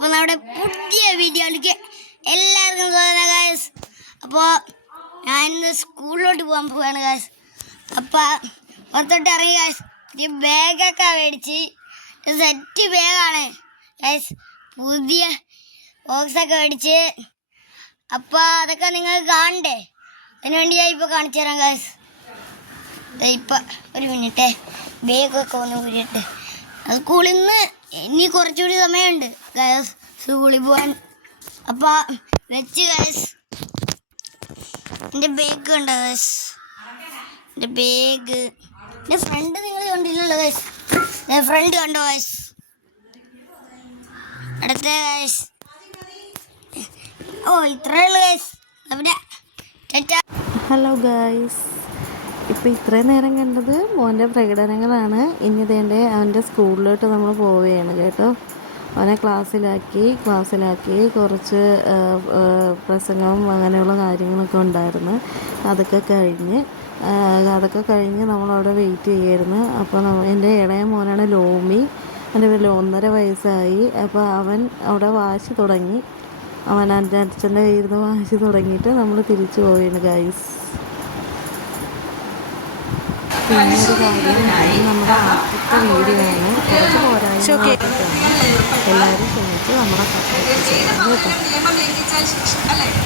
അപ്പോൾ നമ്മുടെ പുതിയ വീഡിയോയിലേക്ക് എല്ലാവർക്കും സ്വാഗതം ഗൈസ്. അപ്പോൾ ഞാൻ ഇന്ന് സ്കൂളിലോട്ട് പോകാൻ പോവാണ് ഗൈസ്. അപ്പോൾ പുറത്തോട്ട് ഇറങ്ങി ഗൈസ്. ഈ ബാഗൊക്കെ മേടിച്ച് സെറ്റ് ബാഗാണ് ഗൈസ്. പുതിയ ബോക്സൊക്കെ മേടിച്ച് അപ്പോൾ അതൊക്കെ നിങ്ങൾക്ക് കാണണ്ടേ? അതിനുവേണ്ടി ഞാൻ ഇപ്പോൾ കാണിച്ചു തരാം ഗൈസ്. ഇപ്പം ഒരു മിനിറ്റ് ബാഗൊക്കെ ഒന്ന് ഊരിയിട്ട് സ്കൂളിൽ നിന്ന് ഇനി കുറച്ചുകൂടി സമയമുണ്ട് ഗൈസ് സ്കൂളിൽ പോകാൻ. അപ്പോൾ വെച്ച് ഗൈസ് എൻ്റെ ബാഗ് ഉണ്ടോ ഗൈസ്? എൻ്റെ ബാഗ് എൻ്റെ ഫ്രണ്ട് നിങ്ങൾ കണ്ടില്ലല്ലോ ഗൈസ്. എൻ്റെ ഫ്രണ്ട് കണ്ടോ ഗൈസ്? അടുത്ത ഗൈസ് ഇത്രയേ ഉള്ളൂ ഗൈസ്. പിന്നെ ഹലോ ഗൈസ്, ഇപ്പോൾ ഇത്രയും നേരം കണ്ടത് മോൻ്റെ പ്രകടനങ്ങളാണ്. ഇനി ഇതേണ്ട അവൻ്റെ സ്കൂളിലോട്ട് നമ്മൾ പോവുകയാണ് കേട്ടോ. അവനെ ക്ലാസ്സിലാക്കി കുറച്ച് പ്രസംഗവും അങ്ങനെയുള്ള കാര്യങ്ങളൊക്കെ ഉണ്ടായിരുന്നു. അതൊക്കെ കഴിഞ്ഞ് നമ്മളവിടെ വെയിറ്റ് ചെയ്യായിരുന്നു. അപ്പോൾ എൻ്റെ ഇളയ മോനാണ് ലോമി. എൻ്റെ പേരിൽ 1.5 വയസ്സായി. അപ്പോൾ അവൻ അവിടെ വാശി തുടങ്ങി. അവൻ എൻ്റെ അച്ഛൻ്റെ കയ്യിൽ നിന്ന് വാശി തുടങ്ങിയിട്ട് നമ്മൾ തിരിച്ചു പോവുകയാണ് ഗൈസ്. പിന്നെ ഒരു കാര്യം, നമ്മുടെ ആദ്യത്തെ വീഡിയോ ആണ്. കുറച്ച് പോരായ്മ എല്ലാവരും ക്ഷമിച്ച് നമ്മുടെ സപ്പോർട്ട് ചെയ്യണം കേട്ടോ.